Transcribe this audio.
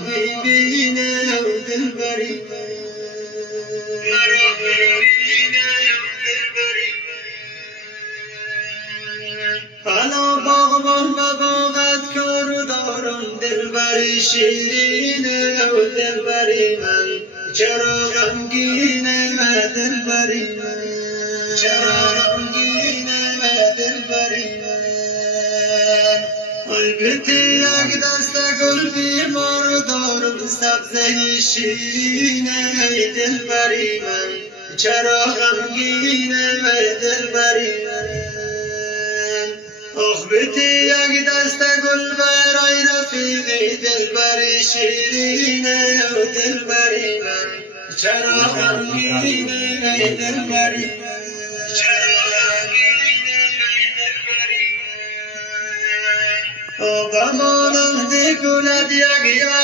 میبینه و دلبری حالا باغبان و باغت کار دارم دلبری شیرینه و دلبری من چرا غمگینه و دلبری من چرا غمگینه و دلبری من البته یک دست گل بیمار دارم سبزه شیرینه و دلبری من چرا غمگینه و دلبری من بتی یک دست گل برای رفیقی دلبری شیرینه و دلبری من چرا غمگینه و دلبری من چرا غمگینه و دلبری من بمانم دی گلت یک